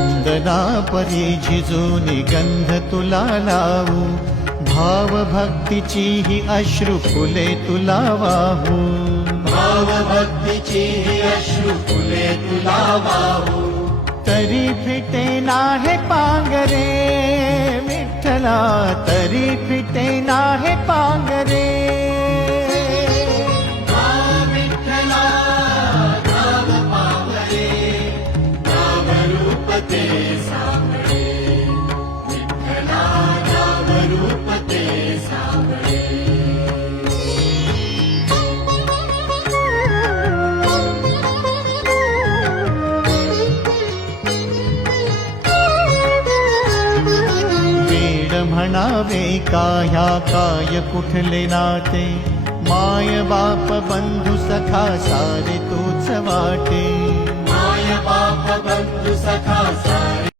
चंदना परी झिजूनी गंध तुला लावू, भाव भक्तीची ही अश्रु फुले तुला वाहू, भाव भक्तीची ही अश्रु फुले तुला वाहू. तरी फिटे नाहे पांगरे विठ्ठला, तरी फिटे नाहे पांगरे. विठ्ठला नाम पावरे, नाम रूप ते सावळे. विठ्ठला नाम रूप ते सावळे. म्हणावे का ह्या काय कुठले नाते, माय बाप बंधू सखा सारे तूच वाटे. माय बाप बंधु सखा